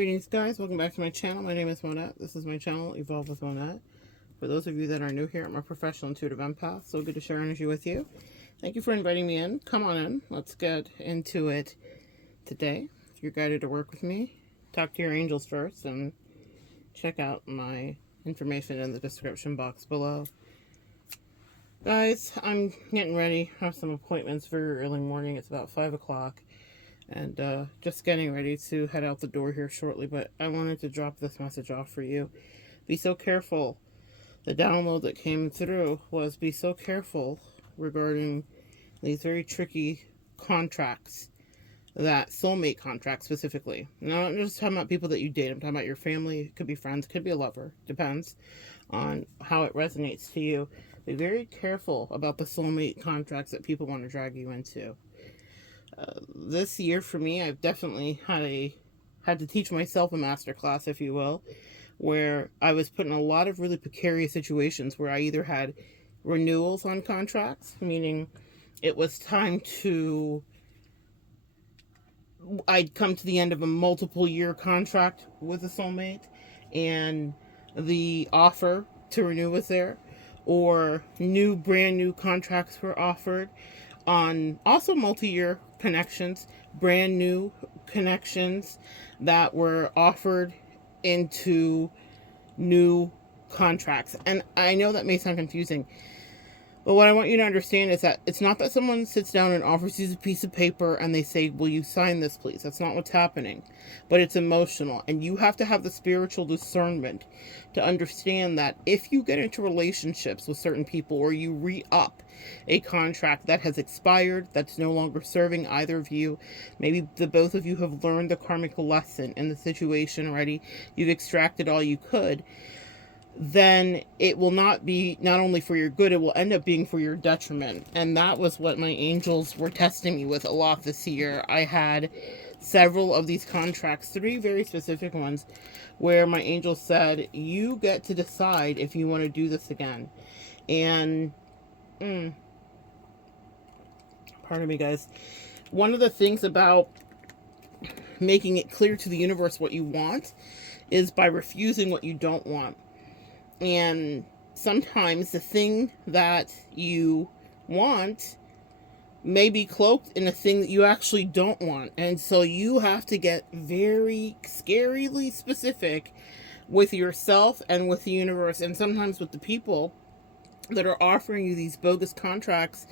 Greetings, guys. Welcome back to my channel. My name is Monette. This is my channel, Evolve with Monette. For those of you that are new here, I'm a professional intuitive empath, so good to share energy with you. Thank you for inviting me in. Come on in. Let's get into it today. If you're guided to work with me, talk to your angels first and check out my information in the description box below. Guys, I'm getting ready. I have some appointments very early morning. It's about 5 o'clock. And just getting ready to head out the door here shortly, but I wanted to drop this message off for you. Be so careful. The download that came through was be so careful regarding these very tricky contracts, that soulmate contract specifically. Now, I'm not just talking about people that you date. I'm talking about your family. It could be friends, could be a lover. Depends on how it resonates to you. Be very careful about the soulmate contracts that people want to drag you into. This year for me, I've definitely had to teach myself a master class, if you will, where I was put in a lot of really precarious situations where I either had renewals on contracts, meaning it was time to, I'd come to the end of a multiple year contract with a soulmate and the offer to renew was there, or brand new contracts were offered on also multi-year connections, brand new connections that were offered into new contracts. And I know that may sound confusing, but what I want you to understand is that it's not that someone sits down and offers you a piece of paper and they say, will you sign this, please? That's not what's happening. But it's emotional. And you have to have the spiritual discernment to understand that if you get into relationships with certain people, or you re-up a contract that has expired, that's no longer serving either of you, maybe the both of you have learned the karmic lesson in the situation already, you've extracted all you could, then it will not be not only for your good, it will end up being for your detriment. And that was what my angels were testing me with a lot this year. I had several of these contracts, 3 very specific ones, where my angels said, you get to decide if you want to do this again. And pardon me, guys. One of the things about making it clear to the universe what you want is by refusing what you don't want. And sometimes the thing that you want may be cloaked in a thing that you actually don't want. And so you have to get very scarily specific with yourself and with the universe, and sometimes with the people that are offering you these bogus contracts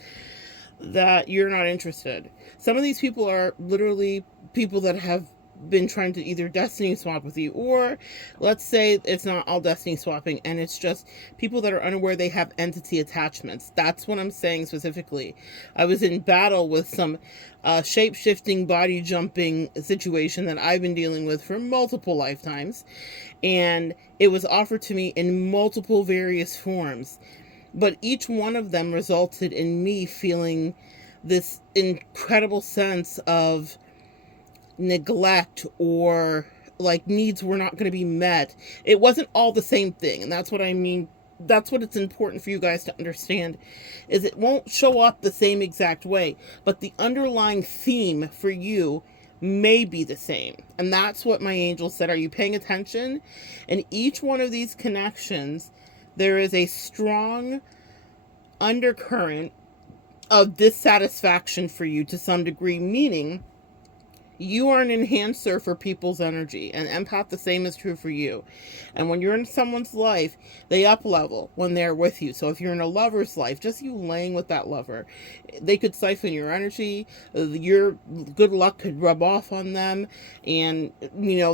that you're not interested. Some of these people are literally people that have been trying to either destiny swap with you, or let's say it's not all destiny swapping and it's just people that are unaware they have entity attachments. That's what I'm saying specifically. I was in battle with some shape-shifting, body-jumping situation that I've been dealing with for multiple lifetimes, and it was offered to me in multiple various forms, but each one of them resulted in me feeling this incredible sense of neglect, or like needs were not going to be met. It wasn't all the same thing, and that's what I mean. That's what it's important for you guys to understand, is it won't show up the same exact way, but the underlying theme for you may be the same. And that's what my angels said. Are you paying attention? In each one of these connections, there is a strong undercurrent of dissatisfaction for you to some degree, meaning you are an enhancer for people's energy, and empath, the same is true for you. And when you're in someone's life, they up level when they're with you. So if you're in a lover's life, just you laying with that lover, they could siphon your energy, your good luck could rub off on them, and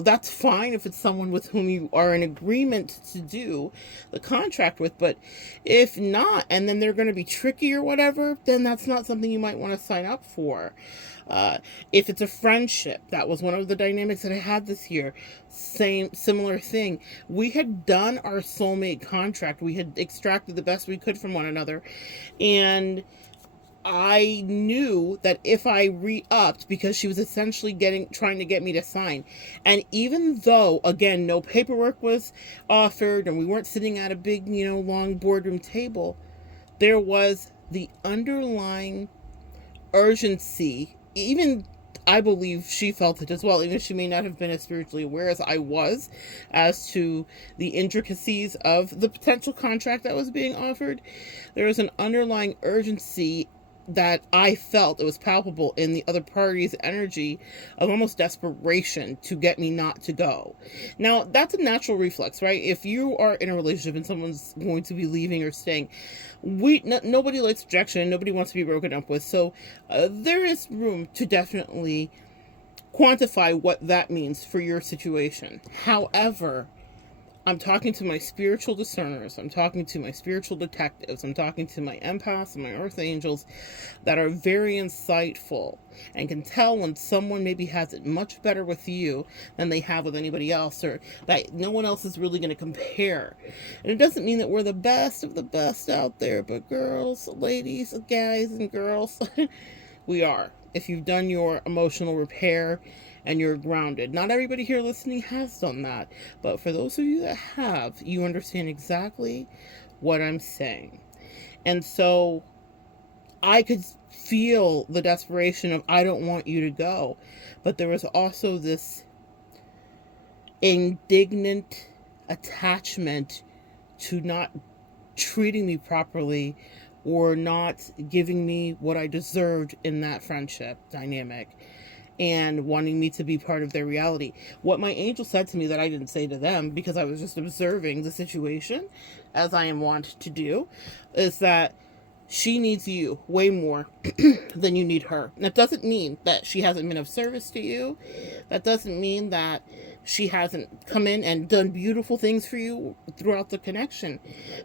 that's fine if it's someone with whom you are in agreement to do the contract with. But if not, and then they're going to be tricky or whatever, then that's not something you might want to sign up for. If it's a friendship, that was one of the dynamics that I had this year. Similar thing. We had done our soulmate contract. We had extracted the best we could from one another. And I knew that if I re-upped, because she was essentially trying to get me to sign. And even though, again, no paperwork was offered and we weren't sitting at a big, long boardroom table, there was the underlying urgency, even I believe she felt it as well, even if she may not have been as spiritually aware as I was as to the intricacies of the potential contract that was being offered. There was an underlying urgency that I felt, it was palpable in the other party's energy of almost desperation to get me not to go. Now, that's a natural reflex, right? If you are in a relationship and someone's going to be leaving or staying, nobody likes rejection, nobody wants to be broken up with. So there is room to definitely quantify what that means for your situation. However, I'm talking to my spiritual discerners, I'm talking to my spiritual detectives, I'm talking to my empaths and my earth angels that are very insightful and can tell when someone maybe has it much better with you than they have with anybody else, or that no one else is really going to compare. And it doesn't mean that we're the best of the best out there, but girls, ladies, guys, and girls, we are. If you've done your emotional repair and you're grounded. Not everybody here listening has done that, but for those of you that have, you understand exactly what I'm saying. And so I could feel the desperation of, I don't want you to go. But there was also this indignant attachment to not treating me properly or not giving me what I deserved in that friendship dynamic, and wanting me to be part of their reality. What my angel said to me that I didn't say to them, because I was just observing the situation, as I am wont to do, is that she needs you way more than you need her. And that doesn't mean that she hasn't been of service to you. That doesn't mean that she hasn't come in and done beautiful things for you throughout the connection.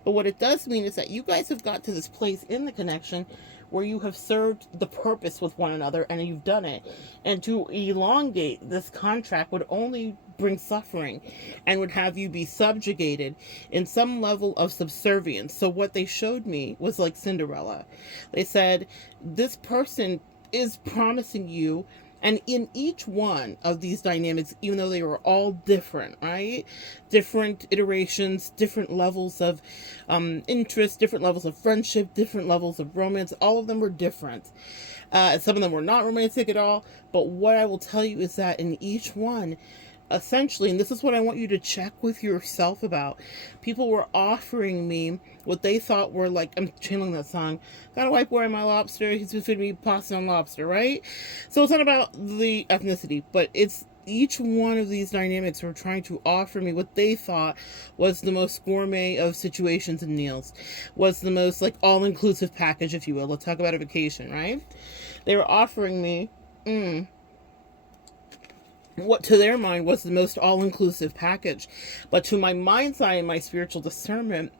But what it does mean is that you guys have got to this place in the connection where you have served the purpose with one another and you've done it. And to elongate this contract would only bring suffering and would have you be subjugated in some level of subservience. So what they showed me was like Cinderella. They said, this person is promising you, and in each one of these dynamics, even though they were all different, right? Different iterations, different levels of interest, different levels of friendship, different levels of romance. All of them were different. Some of them were not romantic at all. But what I will tell you is that in each one, essentially, and this is what I want you to check with yourself about, people were offering me what they thought were like, I'm channeling that song, got a white boy in my lobster, he's been feeding me pasta and lobster, right? So it's not about the ethnicity, but it's each one of these dynamics were trying to offer me what they thought was the most gourmet of situations and meals, was the most like all-inclusive package, if you will. Let's talk about a vacation, right? They were offering me what to their mind was the most all-inclusive package. But to my mind's eye and my spiritual discernment,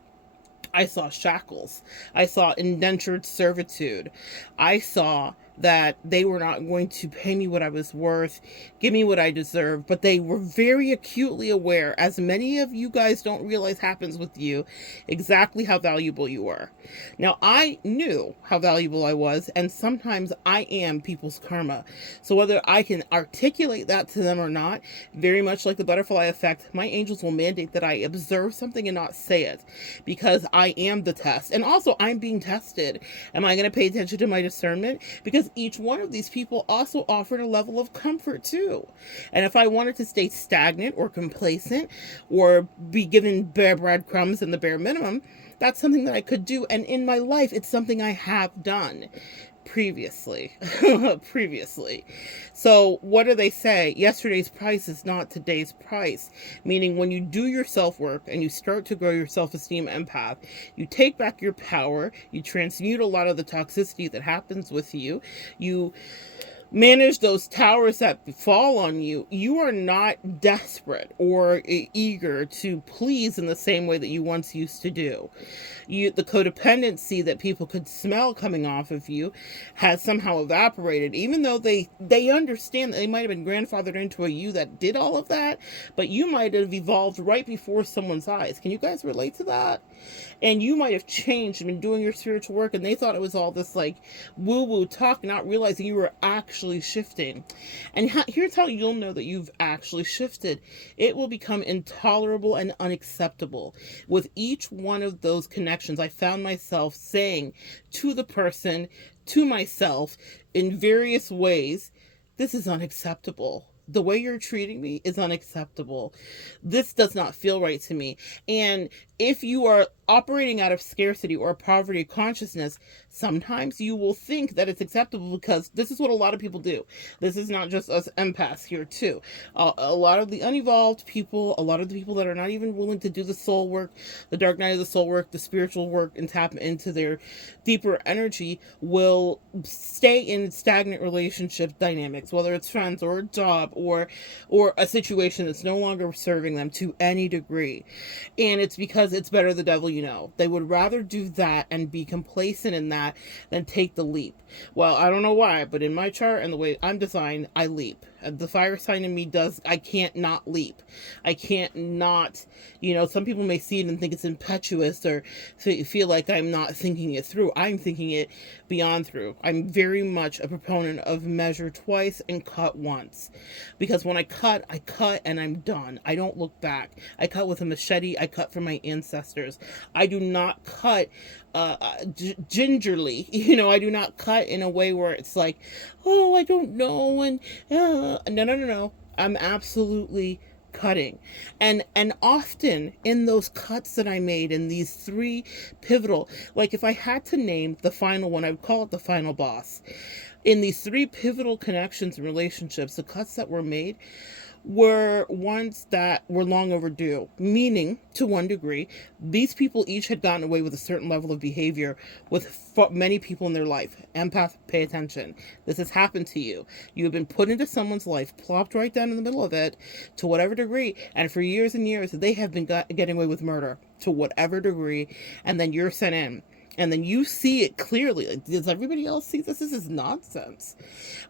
I saw shackles. I saw indentured servitude. I saw that they were not going to pay me what I was worth, give me what I deserved, but they were very acutely aware, as many of you guys don't realize happens with you, exactly how valuable you are. Now, I knew how valuable I was, and sometimes I am people's karma. So whether I can articulate that to them or not, very much like the butterfly effect, my angels will mandate that I observe something and not say it, because I am the test. And also, I'm being tested. Am I going to pay attention to my discernment? Because each one of these people also offered a level of comfort too. And if I wanted to stay stagnant or complacent or be given bare breadcrumbs and the bare minimum, that's something that I could do. And in my life, it's something I have done previously. So what do they say? Yesterday's price is not today's price. Meaning when you do your self-work and you start to grow your self-esteem empath, you take back your power, you transmute a lot of the toxicity that happens with you, you manage those towers that fall on you. You are not desperate or eager to please in the same way that you once used to do. The codependency that people could smell coming off of you has somehow evaporated, even though they understand that they might have been grandfathered into a you that did all of that, but you might have evolved right before someone's eyes. Can you guys relate to that? And you might have changed and been doing your spiritual work, and they thought it was all this like woo-woo talk, not realizing you were actually shifting. And here's how you'll know that you've actually shifted. It will become intolerable and unacceptable. With each one of those connections, I found myself saying to the person, to myself, in various ways, this is unacceptable. The way you're treating me is unacceptable. This does not feel right to me. And if you are operating out of scarcity or poverty consciousness, sometimes you will think that it's acceptable, because this is what a lot of people do. This is not just us empaths here too. A lot of the unevolved people, a lot of the people that are not even willing to do the soul work, the dark night of the soul work, the spiritual work, and tap into their deeper energy, will stay in stagnant relationship dynamics, whether it's friends or a job or a situation that's no longer serving them to any degree. And it's because it's better the devil you know. They would rather do that and be complacent in that than take the leap. Well, I don't know why, but in my chart and the way I'm designed, I leap. The fire sign in me does, I can't not leap. I can't not, some people may see it and think it's impetuous or feel like I'm not thinking it through. I'm thinking it beyond through. I'm very much a proponent of measure twice and cut once. Because when I cut and I'm done. I don't look back. I cut with a machete. I cut from my ancestors. I do not cut gingerly. I do not cut in a way where it's like, oh, I don't know, and no. I'm absolutely cutting. And often in those cuts that I made in these three pivotal, like if I had to name the final one, I would call it the final boss. In these three pivotal connections and relationships, the cuts that were made were ones that were long overdue, meaning, to one degree, these people each had gotten away with a certain level of behavior with many people in their life. Empath, pay attention. This has happened to you. You have been put into someone's life, plopped right down in the middle of it, to whatever degree, and for years and years, they have been getting away with murder, to whatever degree, and then you're sent in. And then you see it clearly. Like, does everybody else see this? This is nonsense.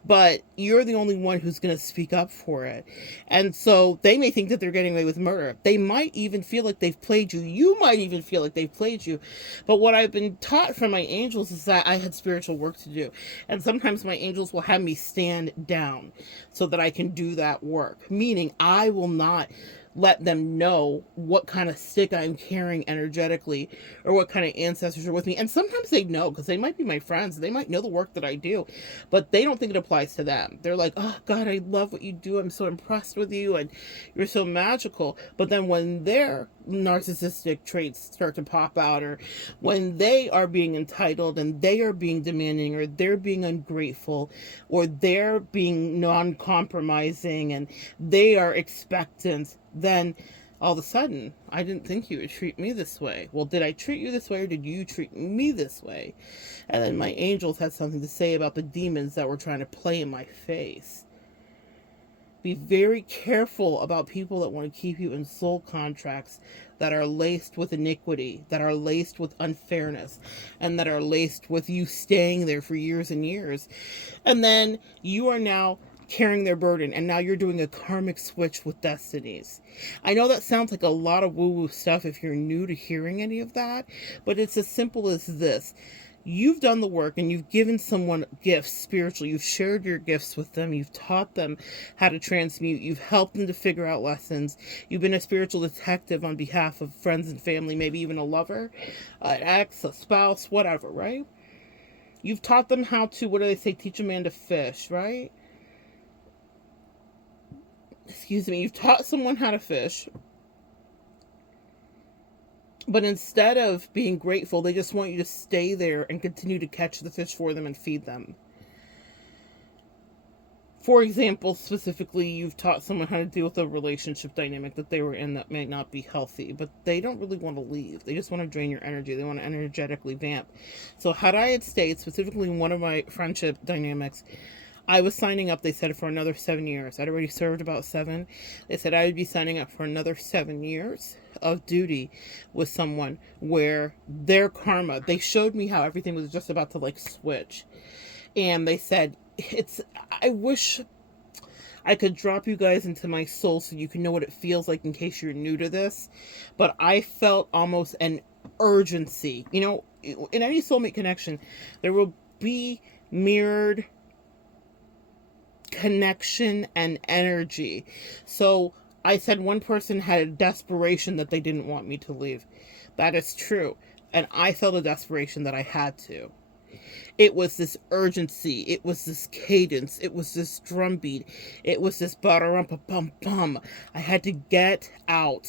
But you're the only one who's going to speak up for it. And so they may think that they're getting away with murder. They might even feel like they've played you. You might even feel like they've played you. But what I've been taught from my angels is that I had spiritual work to do. And sometimes my angels will have me stand down so that I can do that work. Meaning I will not let them know what kind of stick I'm carrying energetically or what kind of ancestors are with me. And sometimes they know, because they might be my friends. They might know the work that I do, but they don't think it applies to them. They're like, oh God, I love what you do. I'm so impressed with you and you're so magical. But then when their narcissistic traits start to pop out, or when they are being entitled and they are being demanding, or they're being ungrateful, or they're being non-compromising and they are expectant, then all of a sudden, I didn't think you would treat me this way. Well, did I treat you this way, or did you treat me this way? And then my angels had something to say about the demons that were trying to play in my face. Be very careful about people that want to keep you in soul contracts that are laced with iniquity, that are laced with unfairness, and that are laced with you staying there for years and years. And then you are now carrying their burden, and now you're doing a karmic switch with destinies. I know that sounds like a lot of woo-woo stuff if you're new to hearing any of that, but it's as simple as this. You've done the work and you've given someone gifts spiritually. You've shared your gifts with them. You've taught them how to transmute. You've helped them to figure out lessons. You've been a spiritual detective on behalf of friends and family, maybe even a lover, an ex, a spouse, whatever, right? You've taught them how to, what do they say, teach a man to fish, right? Excuse me, you've taught someone how to fish, but instead of being grateful, they just want you to stay there and continue to catch the fish for them and feed them. For example, specifically, you've taught someone how to deal with a relationship dynamic that they were in that may not be healthy, but they don't really want to leave. They just want to drain your energy. They want to energetically vamp. So had I had stayed, specifically in one of my friendship dynamics, I was signing up, they said, for another 7 years. I'd already served about 7. They said I would be signing up for another 7 years of duty with someone where their karma, they showed me how everything was just about to like switch. And they said, I wish I could drop you guys into my soul so you can know what it feels like in case you're new to this. But I felt almost an urgency. In any soulmate connection, there will be mirrored connection and energy. So I said one person had a desperation that they didn't want me to leave. That is true. And I felt a desperation that I had to. It was this urgency. It was this cadence. It was this drumbeat. It was this ba-da-rum-pa-pum-pum. I had to get out.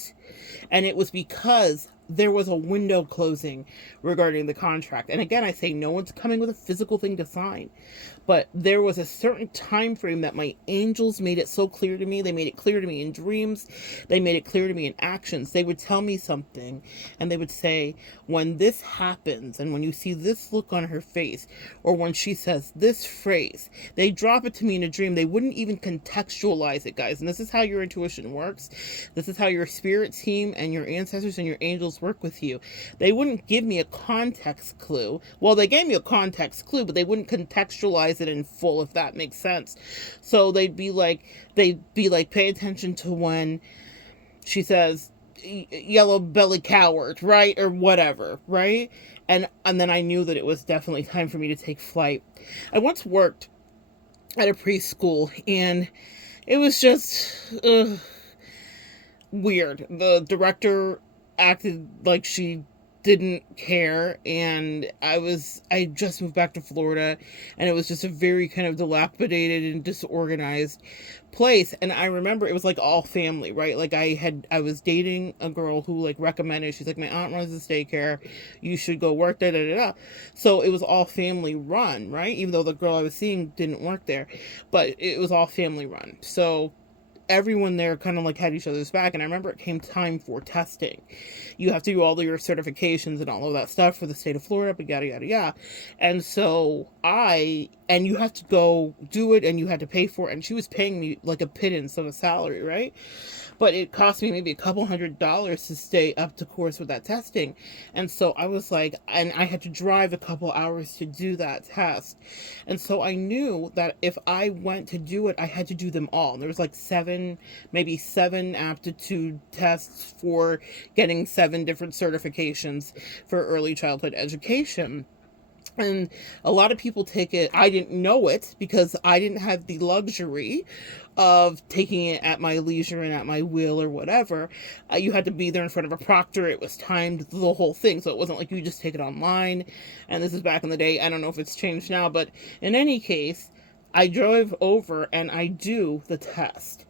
And it was because there was a window closing regarding the contract. And again, I say no one's coming with a physical thing to sign. But there was a certain time frame that my angels made it so clear to me. They made it clear to me in dreams. They made it clear to me in actions. They would tell me something and they would say, when this happens and when you see this look on her face, or when she says this phrase, they drop it to me in a dream. They wouldn't even contextualize it, guys. And this is how your intuition works. This is how your spirit team and your ancestors and your angels work with you. They wouldn't give me a context clue. Well, they gave me a context clue, but they wouldn't contextualize it in full, if that makes sense. So they'd be like, pay attention to when she says yellow belly coward, right? Or whatever, right? And then I knew that it was definitely time for me to take flight. I once worked at a preschool and it was just weird. The director acted like she didn't care, and I just moved back to Florida, and it was just a very kind of dilapidated and disorganized place. And I remember it was like all family, right? Like I was dating a girl who like recommended, she's like, my aunt runs this daycare, you should go work there, da, da, da. So it was all family run, right? Even though the girl I was seeing didn't work there, but it was all family run. So everyone there kind of like had each other's back. And I remember it came time for testing. You have to do all your certifications and all of that stuff for the state of Florida, but yada, yada, yada. And so and you have to go do it and you had to pay for it. And she was paying me like a pittance of a salary, right? But it cost me maybe a couple $100s to stay up to course with that testing. And so I was like, and I had to drive a couple hours to do that test. And so I knew that if I went to do it, I had to do them all. And there was like maybe seven aptitude tests for getting 7 different certifications for early childhood education. And a lot of people take it, I didn't know it because I didn't have the luxury of taking it at my leisure and at my will or whatever. You had to be there in front of a proctor. It was timed, the whole thing. So it wasn't like you just take it online. And this is back in the day. I don't know if it's changed now, but in any case, I drove over and I do the test.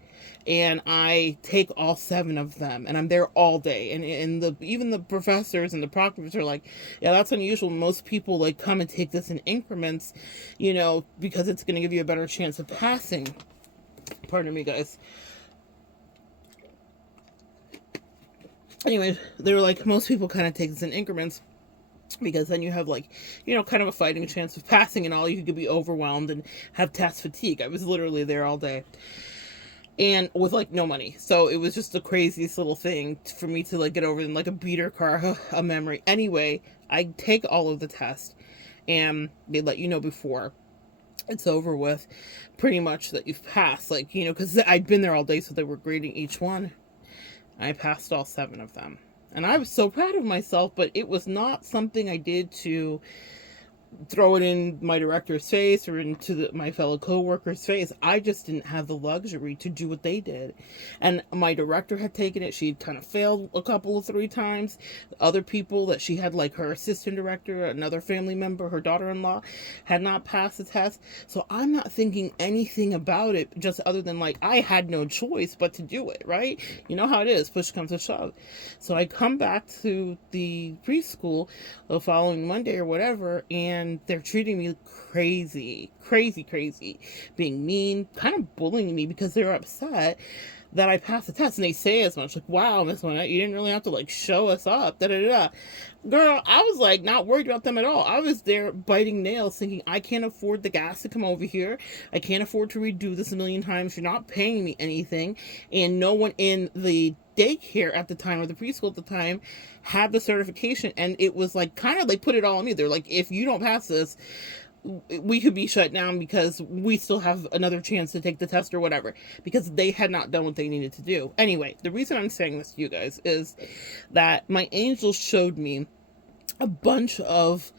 And I take all 7 of them, and I'm there all day. And even the professors and the proctors are like, yeah, that's unusual. Most people like come and take this in increments, because it's going to give you a better chance of passing. Pardon me, guys. Anyway, they were like, most people kind of take this in increments, because then you have like, kind of a fighting chance of passing and all. You could be overwhelmed and have test fatigue. I was literally there all day. And with like no money. So it was just the craziest little thing for me to like get over in like a beater car, a memory. Anyway, I take all of the tests and they let you know before it's over with pretty much that you've passed. Like, because I'd been there all day, so they were grading each one. I passed all 7 of them. And I was so proud of myself, but it was not something I did to throw it in my director's face or into my fellow co-worker's face. I just didn't have the luxury to do what they did. And my director had taken it. She'd kind of failed a couple of 3 times. Other people that she had, like her assistant director, another family member, her daughter-in-law, had not passed the test. So I'm not thinking anything about it, just other than like, I had no choice but to do it, right? You know how it is, push comes to shove. So I come back to the preschool the following Monday or whatever, and they're treating me crazy, being mean, kind of bullying me because they're upset that I passed the test. And they say as much, like, wow, Miss Monette, you didn't really have to like show us up, da da da. Girl, I was like not worried about them at all. I was there biting nails thinking, I can't afford the gas to come over here. I can't afford to redo this a million times. You're not paying me anything. And no one in the daycare at the time, or the preschool at the time, had the certification. And it was like kind of like put it all on me. They're like, if you don't pass this, we could be shut down because we still have another chance to take the test or whatever, because they had not done what they needed to do. Anyway, the reason I'm saying this to you guys is that my angels showed me a bunch of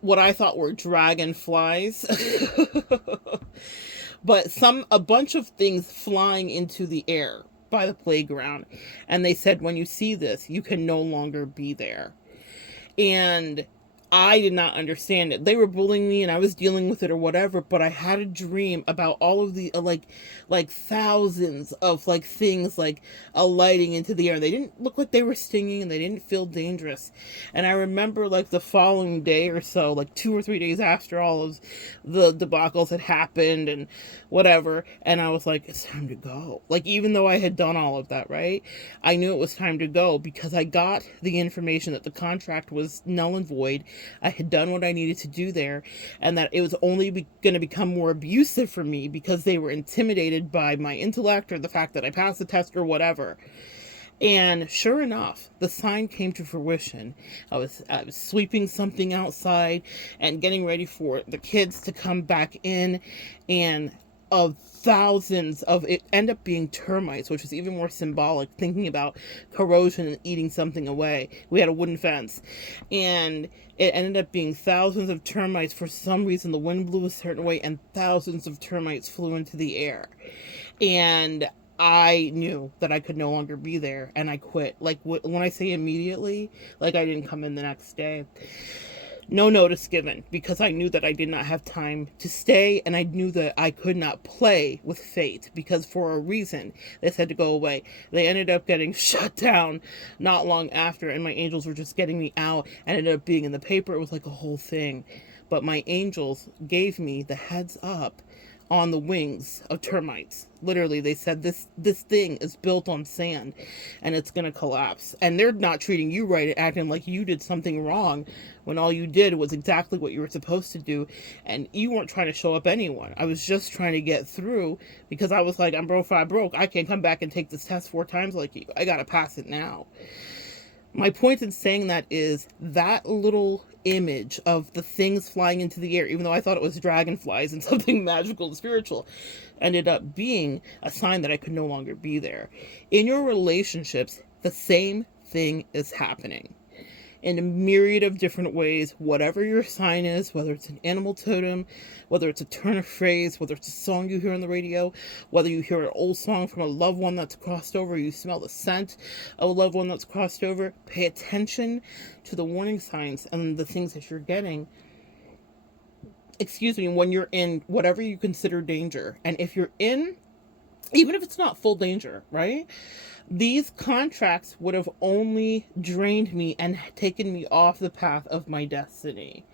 what I thought were dragonflies, but a bunch of things flying into the air by the playground. And they said, when you see this, you can no longer be there. And I did not understand it. They were bullying me and I was dealing with it or whatever, but I had a dream about all of the like thousands of like things like alighting into the air. They didn't look like they were stinging and they didn't feel dangerous. And I remember like the following day or so, like 2 or 3 days after all of the debacles had happened and whatever, and I was like, it's time to go. Like, even though I had done all of that, right? I knew it was time to go because I got the information that the contract was null and void. I had done what I needed to do there, and that it was only going to become more abusive for me because they were intimidated by my intellect or the fact that I passed the test or whatever. And sure enough, the sign came to fruition. I was sweeping something outside and getting ready for the kids to come back in, and of thousands of it end up being termites, which is even more symbolic, thinking about corrosion and eating something away. We had a wooden fence, and it ended up being thousands of termites. For some reason the wind blew a certain way and thousands of termites flew into the air, and I knew that I could no longer be there, and I quit. Like, when I say immediately, like, I didn't come in the next day. No notice given, because I knew that I did not have time to stay, and I knew that I could not play with fate, because for a reason, this had to go away. They ended up getting shut down not long after, and my angels were just getting me out, and it ended up being in the paper. It was like a whole thing. But my angels gave me the heads up on the wings of termites. Literally, they said this thing is built on sand and it's gonna collapse. And they're not treating you right, acting like you did something wrong when all you did was exactly what you were supposed to do, and you weren't trying to show up anyone. I was just trying to get through because I was like, I'm broke. I can't come back and take this test 4 times like you. I gotta pass it now. My point in saying that is that little image of the things flying into the air, even though I thought it was dragonflies and something magical and spiritual, ended up being a sign that I could no longer be there. In your relationships, the same thing is happening in a myriad of different ways. Whatever your sign is, whether it's an animal totem, whether it's a turn of phrase, whether it's a song you hear on the radio, whether you hear an old song from a loved one that's crossed over, you smell the scent of a loved one that's crossed over, pay attention to the warning signs and the things that you're getting, when you're in whatever you consider danger. And if you're in, even if it's not full danger, right? These contracts would have only drained me and taken me off the path of my destiny.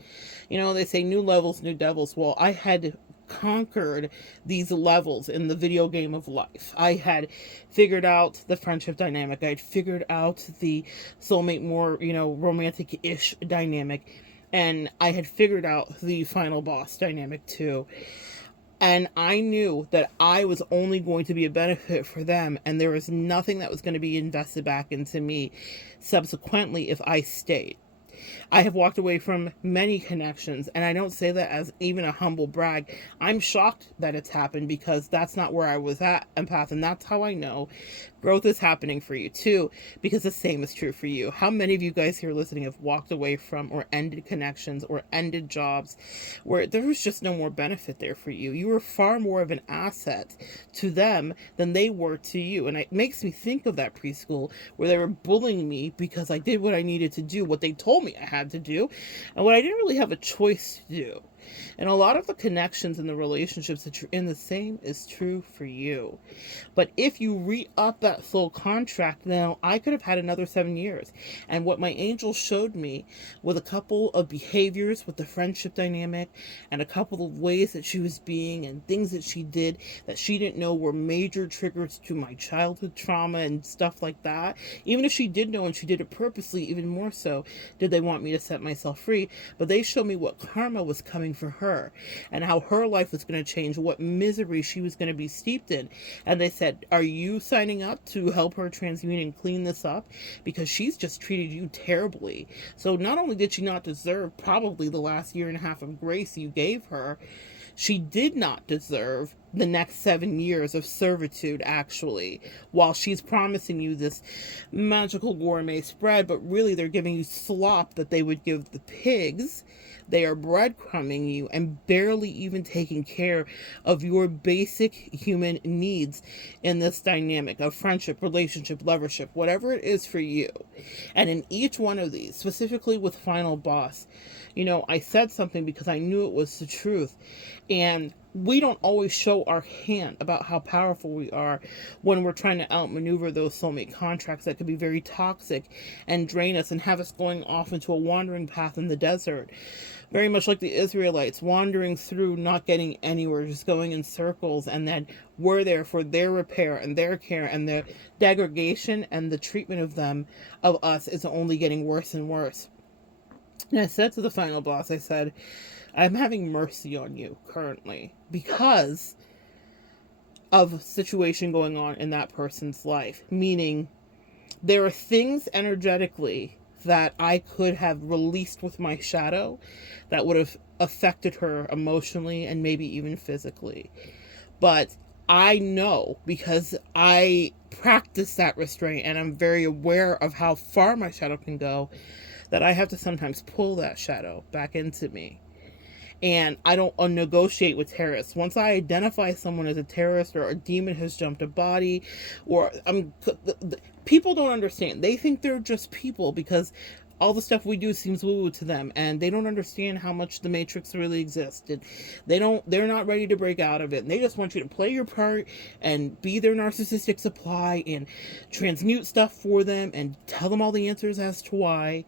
You know, they say new levels, new devils. Well, I had conquered these levels in the video game of life. I had figured out the friendship dynamic. I had figured out the soulmate, more, romantic-ish dynamic. And I had figured out the final boss dynamic too. And I knew that I was only going to be a benefit for them, and there was nothing that was going to be invested back into me subsequently if I stayed. I have walked away from many connections, and I don't say that as even a humble brag. I'm shocked that it's happened because that's not where I was at, empath, and that's how I know growth is happening for you too, because the same is true for you. How many of you guys here listening have walked away from or ended connections or ended jobs where there was just no more benefit there for you? You were far more of an asset to them than they were to you. And it makes me think of that preschool where they were bullying me because I did what I needed to do, what they told me I had to do, and what I didn't really have a choice to do. And a lot of the connections and the relationships that you're in, the same is true for you. But if you re-up that soul contract now, I could have had another 7 years. And what my angel showed me with a couple of behaviors with the friendship dynamic and a couple of ways that she was being and things that she did that she didn't know were major triggers to my childhood trauma and stuff like that. Even if she did know and she did it purposely, even more so did they want me to set myself free. But they showed me what karma was coming for her and how her life was going to change, what misery she was going to be steeped in. And they said, are you signing up to help her transmute and clean this up? Because she's just treated you terribly. So not only did she not deserve probably the last 1.5 years of grace you gave her, she did not deserve the next 7 years of servitude, actually, while she's promising you this magical gourmet spread, but really they're giving you slop that they would give the pigs. They are breadcrumbing you and barely even taking care of your basic human needs in this dynamic of friendship, relationship, lovership, whatever it is for you. And in each one of these, specifically with Final Boss, I said something because I knew it was the truth. And we don't always show our hand about how powerful we are when we're trying to outmaneuver those soulmate contracts that could be very toxic and drain us and have us going off into a wandering path in the desert. Very much like the Israelites, wandering through, not getting anywhere, just going in circles, and then we're there for their repair and their care, and the degradation and the treatment of us is only getting worse and worse. And I said to the Final Boss, I said, I'm having mercy on you currently because of a situation going on in that person's life. Meaning, there are things energetically that I could have released with my shadow that would have affected her emotionally and maybe even physically. But I know, because I practice that restraint and I'm very aware of how far my shadow can go, that I have to sometimes pull that shadow back into me. And I don't negotiate with terrorists. Once I identify someone as a terrorist or a demon has jumped a body, or people don't understand. They think they're just people because all the stuff we do seems woo-woo to them, and they don't understand how much the Matrix really exists. And they're not ready to break out of it. And they just want you to play your part and be their narcissistic supply and transmute stuff for them and tell them all the answers as to why.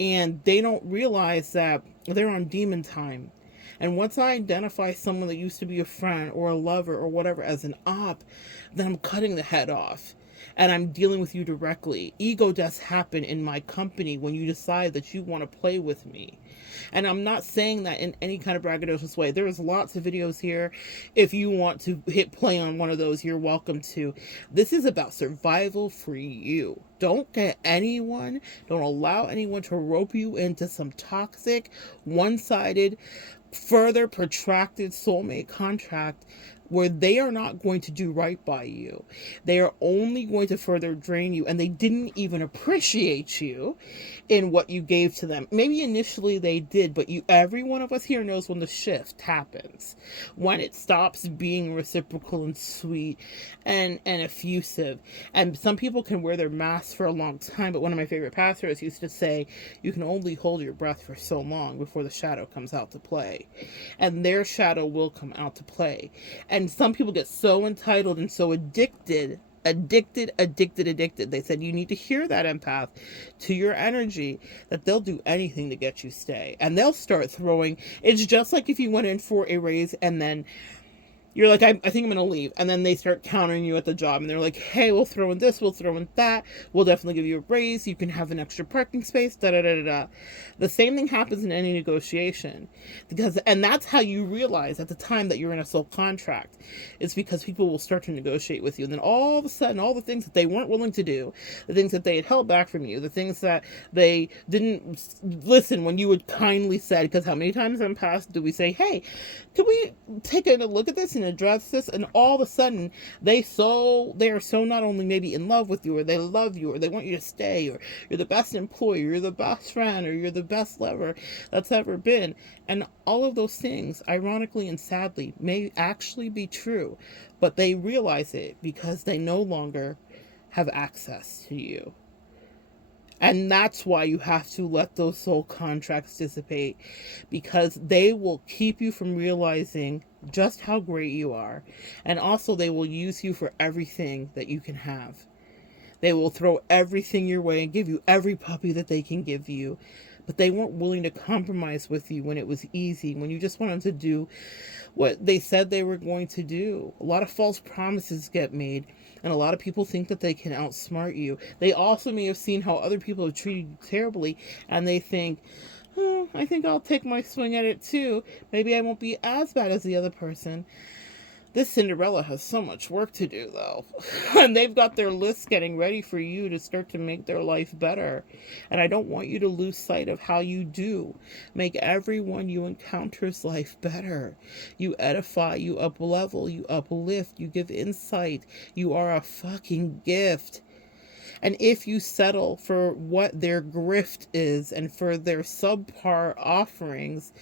And they don't realize that they're on demon time. And once I identify someone that used to be a friend or a lover or whatever as an op, then I'm cutting the head off. And I'm dealing with you directly. Ego deaths happen in my company when you decide that you want to play with me. And I'm not saying that in any kind of braggadocious way. There's lots of videos here. If you want to hit play on one of those, you're welcome to. This is about survival for you. Don't allow anyone to rope you into some toxic, one-sided, further protracted soulmate contract where they are not going to do right by you. They are only going to further drain you, and they didn't even appreciate you in what you gave to them. Maybe initially they did, but every one of us here knows when the shift happens, when it stops being reciprocal and sweet and effusive. And some people can wear their masks for a long time, but one of my favorite pastors used to say, you can only hold your breath for so long before the shadow comes out to play. And their shadow will come out to play. And some people get so entitled and so addicted. They said you need to hear that, empath, to your energy, that they'll do anything to get you stay. And they'll start throwing. It's just like if you went in for a raise and then you're like, I think I'm going to leave. And then they start countering you at the job. And they're like, hey, we'll throw in this, we'll throw in that. We'll definitely give you a raise. You can have an extra parking space, The same thing happens in any negotiation. And that's how you realize at the time that you're in a soul contract. It's because people will start to negotiate with you. And then all of a sudden, all the things that they weren't willing to do, the things that they had held back from you, the things that they didn't listen when you would kindly said, because how many times in the past do we say, hey, can we take a look at this and address this? And all of a sudden they are so not only maybe in love with you, or they love you, or they want you to stay, or you're the best employee, you're the best friend, or you're the best lover that's ever been. And all of those things, ironically and sadly, may actually be true, but they realize it because they no longer have access to you. And that's why you have to let those soul contracts dissipate, because they will keep you from realizing just how great you are. And also they will use you for everything that you can have. They will throw everything your way and give you every puppy that they can give you. But they weren't willing to compromise with you when it was easy, when you just wanted to do what they said they were going to do. A lot of false promises get made, and a lot of people think that they can outsmart you. They also may have seen how other people have treated you terribly, and they think, I think I'll take my swing at it too. Maybe I won't be as bad as the other person. This Cinderella has so much work to do, though. And they've got their lists getting ready for you to start to make their life better. And I don't want you to lose sight of how you do make everyone you encounter's life better. You edify, you up-level, you uplift, you give insight. You are a fucking gift. And if you settle for what their grift is and for their subpar offerings,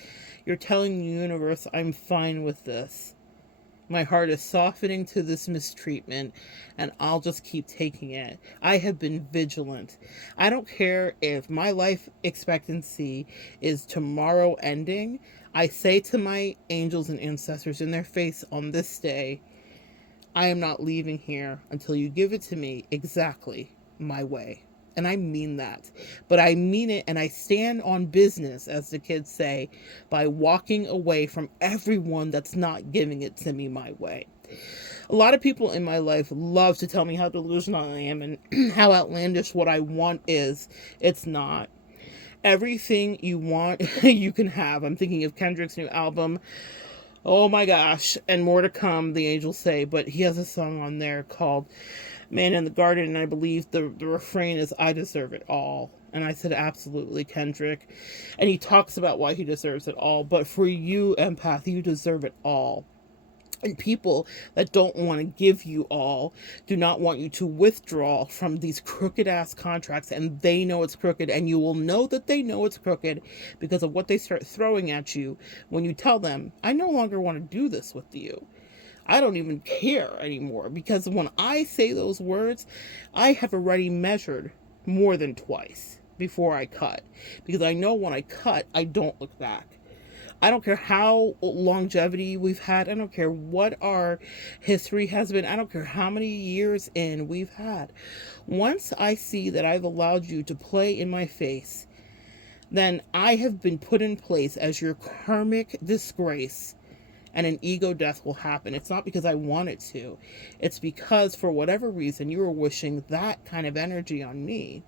you're telling the universe, I'm fine with this. My heart is softening to this mistreatment, and I'll just keep taking it. I have been vigilant. I don't care if my life expectancy is tomorrow ending. I say to my angels and ancestors in their face on this day, I am not leaving here until you give it to me exactly my way. And I mean that. But I mean it, and I stand on business, as the kids say, by walking away from everyone that's not giving it to me my way. A lot of people in my life love to tell me how delusional I am and how outlandish what I want is. It's not. Everything you want, you can have. I'm thinking of Kendrick's new album. Oh my gosh. And more to come, the angels say. But he has a song on there called Man in the Garden, and I believe the refrain is, I deserve it all. And I said, absolutely, Kendrick. And he talks about why he deserves it all. But for you, empath, you deserve it all. And people that don't want to give you all do not want you to withdraw from these crooked ass contracts, and they know it's crooked, and you will know that they know it's crooked because of what they start throwing at you when you tell them, I no longer want to do this with you. I don't even care anymore, because when I say those words, I have already measured more than twice before I cut, because I know when I cut, I don't look back. I don't care how longevity we've had. I don't care what our history has been. I don't care how many years in we've had. Once I see that I've allowed you to play in my face, then I have been put in place as your karmic disgrace, and an ego death will happen. It's not because I want it to. It's because for whatever reason you were wishing that kind of energy on me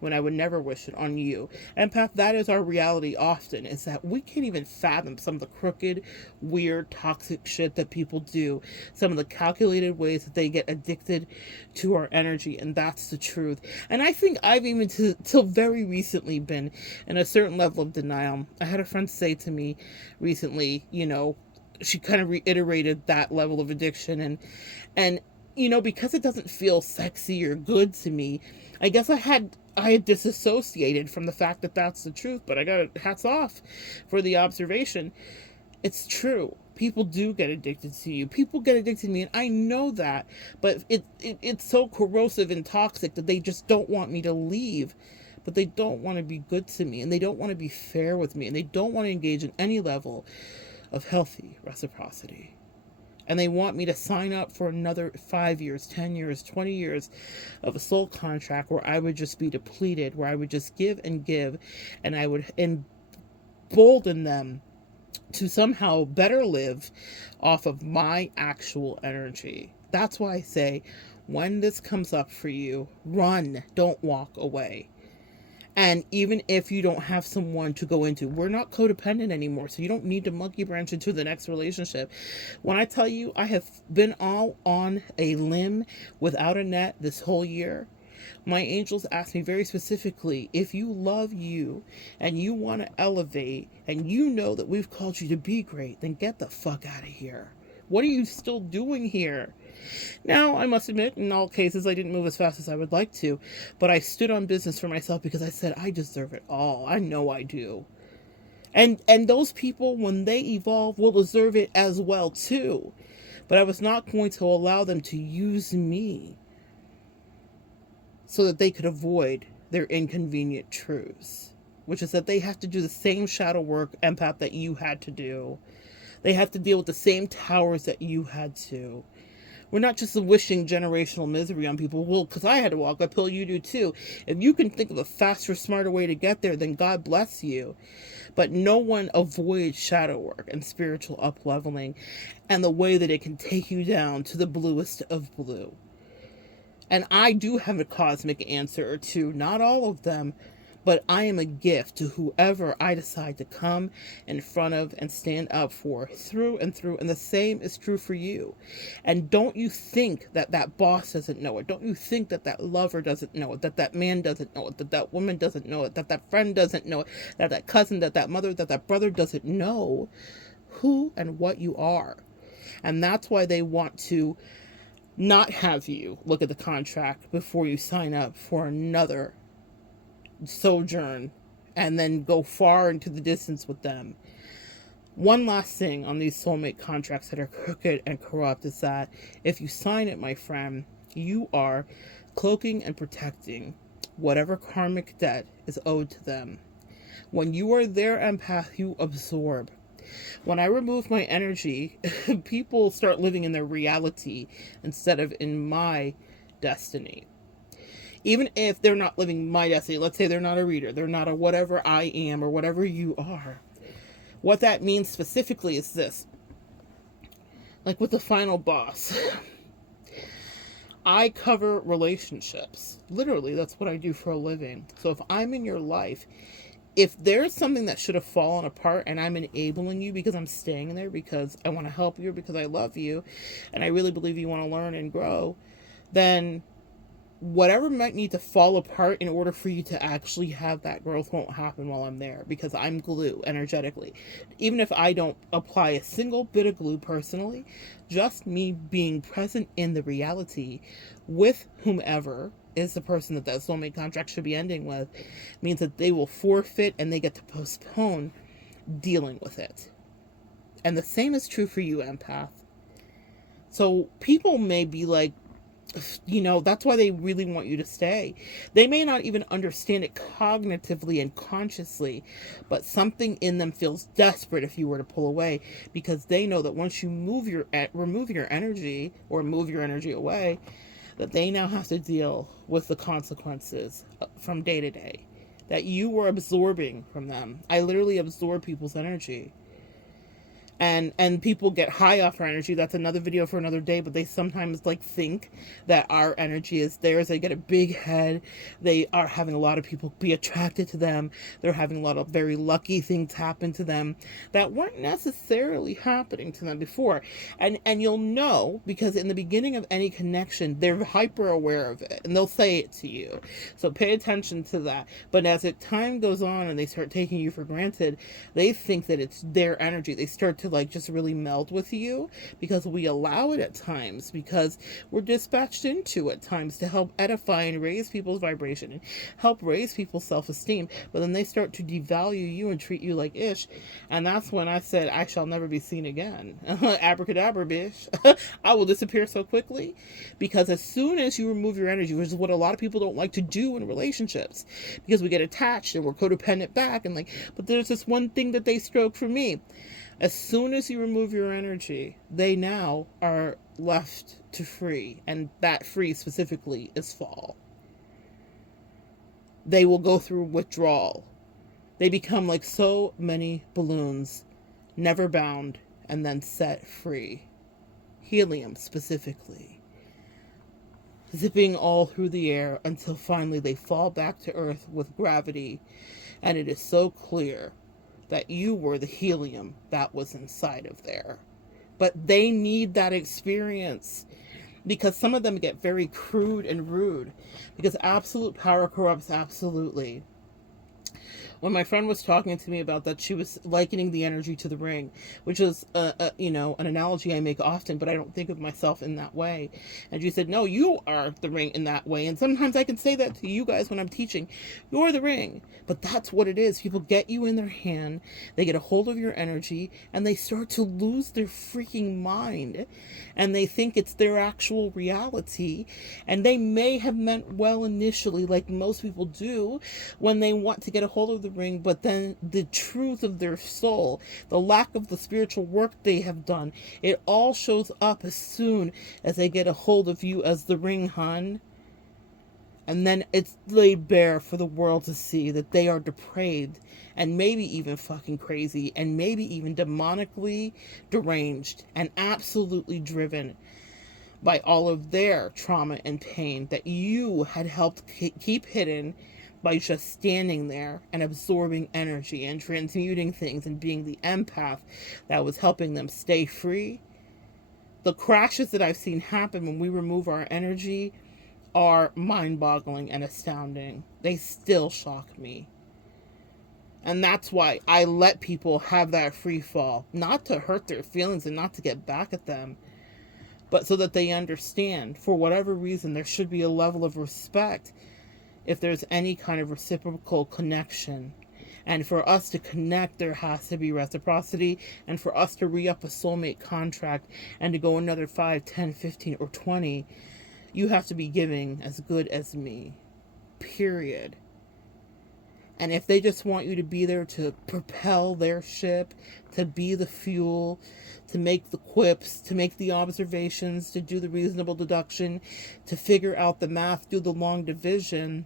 when I would never wish it on you. Empath, that is our reality often, is that we can't even fathom some of the crooked, weird, toxic shit that people do, some of the calculated ways that they get addicted to our energy, and that's the truth. And I think I've even till very recently been in a certain level of denial. I had a friend say to me recently, she kind of reiterated that level of addiction, and because it doesn't feel sexy or good to me, I guess I had disassociated from the fact that that's the truth. But I got hats off for the observation. It's true. People do get addicted to you. People get addicted to me, and I know that. But it's so corrosive and toxic that they just don't want me to leave. But they don't want to be good to me, and they don't want to be fair with me, and they don't want to engage in any level of healthy reciprocity. And they want me to sign up for another 5 years, 10 years, 20 years of a soul contract where I would just be depleted, where I would just give, and I would embolden them to somehow better live off of my actual energy. That's why I say, when this comes up for you, run, don't walk away. And even if you don't have someone to go into, we're not codependent anymore, so you don't need to monkey branch into the next relationship. When I tell you I have been all on a limb without a net this whole year, my angels asked me very specifically, if you love you and you want to elevate and you know that we've called you to be great, then get the fuck out of here. What are you still doing here? Now, I must admit, in all cases, I didn't move as fast as I would like to, but I stood on business for myself because I said, I deserve it all. I know I do. And those people, when they evolve, will deserve it as well, too. But I was not going to allow them to use me so that they could avoid their inconvenient truths, which is that they have to do the same shadow work, empath, that you had to do. They have to deal with the same towers that you had to. We're not just wishing generational misery on people. Well, because I had to walk uphill, you do too. If you can think of a faster, smarter way to get there, then God bless you. But no one avoids shadow work and spiritual up-leveling and the way that it can take you down to the bluest of blue. And I do have a cosmic answer or two, not all of them, but I am a gift to whoever I decide to come in front of and stand up for through and through. And the same is true for you. And don't you think that that boss doesn't know it? Don't you think that that lover doesn't know it? That that man doesn't know it? That that woman doesn't know it? That that friend doesn't know it? That that cousin, that that mother, that that brother doesn't know who and what you are? And that's why they want to not have you look at the contract before you sign up for another sojourn and then go far into the distance with them. One last thing on these soulmate contracts that are crooked and corrupt is that if you sign it, my friend, you are cloaking and protecting whatever karmic debt is owed to them. When you are their empath, you absorb. When I remove my energy, people start living in their reality instead of in my destiny. Even if they're not living my destiny, let's say they're not a reader, they're not a whatever I am or whatever you are. What that means specifically is this. Like with the final boss, I cover relationships. Literally, that's what I do for a living. So if I'm in your life, if there's something that should have fallen apart and I'm enabling you because I'm staying there because I want to help you, because I love you, and I really believe you want to learn and grow, then whatever might need to fall apart in order for you to actually have that growth won't happen while I'm there, because I'm glue energetically. Even if I don't apply a single bit of glue personally, just me being present in the reality with whomever is the person that that soulmate contract should be ending with means that they will forfeit and they get to postpone dealing with it. And the same is true for you, empath. So people may be like, that's why they really want you to stay. They may not even understand it cognitively and consciously, but something in them feels desperate if you were to pull away, because they know that once you remove your energy or move your energy away, that they now have to deal with the consequences from day to day that you were absorbing from them. I literally absorb people's energy. And people get high off our energy. That's another video for another day, but they sometimes think that our energy is theirs. They get a big head. They are having a lot of people be attracted to them. They're having a lot of very lucky things happen to them that weren't necessarily happening to them before. And you'll know, because in the beginning of any connection, they're hyper aware of it and they'll say it to you. So pay attention to that. But as time goes on and they start taking you for granted, they think that it's their energy. They start to just really meld with you, because we allow it at times, because we're dispatched into at times to help edify and raise people's vibration and help raise people's self-esteem. But then they start to devalue you and treat you like ish. And that's when I said, I shall never be seen again. Abracadabra, bitch. I will disappear so quickly. Because as soon as you remove your energy, which is what a lot of people don't like to do in relationships, because we get attached and we're codependent back, and but there's this one thing that they stroke for me. As soon as you remove your energy, they now are left to free. And that free specifically is fall. They will go through withdrawal. They become like so many balloons, never bound, and then set free. Helium specifically. Zipping all through the air until finally they fall back to Earth with gravity. And it is so clear that you were the helium that was inside of there. But they need that experience, because some of them get very crude and rude, because absolute power corrupts absolutely. When my friend was talking to me about that, she was likening the energy to the ring, which is, an analogy I make often, but I don't think of myself in that way. And she said, no, you are the ring in that way. And sometimes I can say that to you guys when I'm teaching. You're the ring. But that's what it is. People get you in their hand, they get a hold of your energy, and they start to lose their freaking mind. And they think it's their actual reality. And they may have meant well initially, like most people do, when they want to get a hold of the ring, but then the truth of their soul, the lack of the spiritual work they have done, it all shows up as soon as they get a hold of you as the ring, hun. And then it's laid bare for the world to see that they are depraved and maybe even fucking crazy and maybe even demonically deranged and absolutely driven by all of their trauma and pain that you had helped keep hidden by just standing there and absorbing energy and transmuting things and being the empath that was helping them stay free. The crashes that I've seen happen when we remove our energy are mind-boggling and astounding. They still shock me. And that's why I let people have that free fall, not to hurt their feelings and not to get back at them, but so that they understand, for whatever reason, there should be a level of respect if there's any kind of reciprocal connection. And for us to connect, there has to be reciprocity. And for us to re-up a soulmate contract and to go another 5, 10, 15, or 20, you have to be giving as good as me. Period. And if they just want you to be there to propel their ship, to be the fuel, to make the quips, to make the observations, to do the reasonable deduction, to figure out the math, do the long division,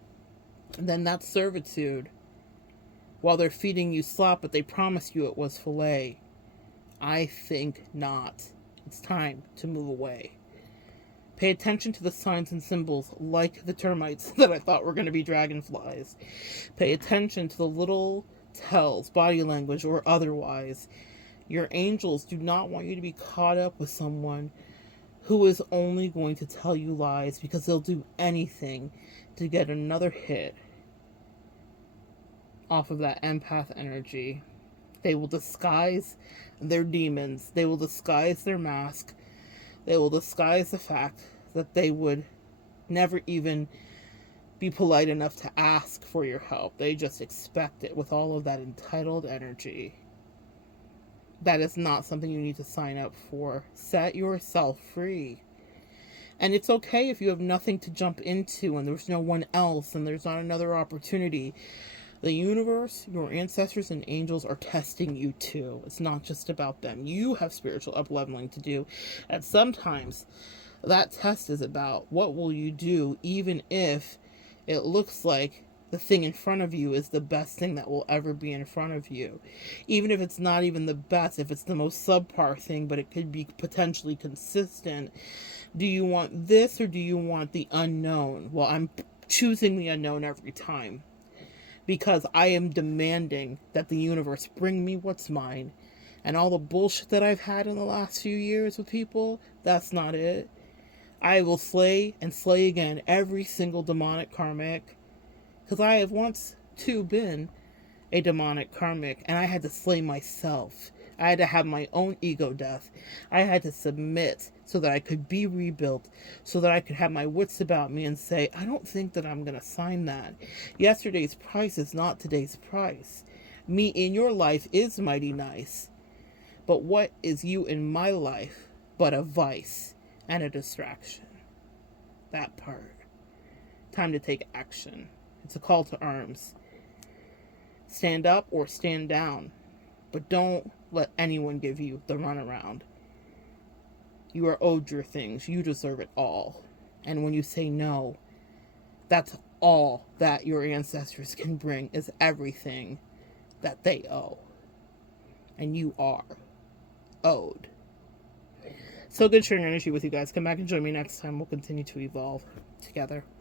then that's servitude. While they're feeding you slop, but they promise you it was filet. I think not. It's time to move away. Pay attention to the signs and symbols, like the termites that I thought were going to be dragonflies. Pay attention to the little tells, body language or otherwise. Your angels do not want you to be caught up with someone who is only going to tell you lies, because they'll do anything to get another hit off of that empath energy. They will disguise their demons. They will disguise their mask. They will disguise the fact that they would never even be polite enough to ask for your help. They just expect it with all of that entitled energy. That is not something you need to sign up for. Set yourself free. And it's okay if you have nothing to jump into and there's no one else and there's not another opportunity. The universe, your ancestors, and angels are testing you too. It's not just about them. You have spiritual up-leveling to do. And sometimes that test is about what will you do even if it looks like the thing in front of you is the best thing that will ever be in front of you. Even if it's not even the best, if it's the most subpar thing, but it could be potentially consistent. Do you want this or do you want the unknown? Well, I'm choosing the unknown every time, because I am demanding that the universe bring me what's mine. And all the bullshit that I've had in the last few years with people, that's not it. I will slay and slay again every single demonic karmic, because I have once too been a demonic karmic, and I had to slay myself. I had to have my own ego death. I had to submit so that I could be rebuilt, so that I could have my wits about me and say, I don't think that I'm going to sign that. Yesterday's price is not today's price. Me in your life is mighty nice, but what is you in my life but a vice and a distraction? That part. Time to take action. It's a call to arms. Stand up or stand down, but don't let anyone give you the runaround. You are owed your things. You deserve it all. And when you say no, that's all that your ancestors can bring, is everything that they owe. And you are owed. So good sharing energy with you guys. Come back and join me next time. We'll continue to evolve together.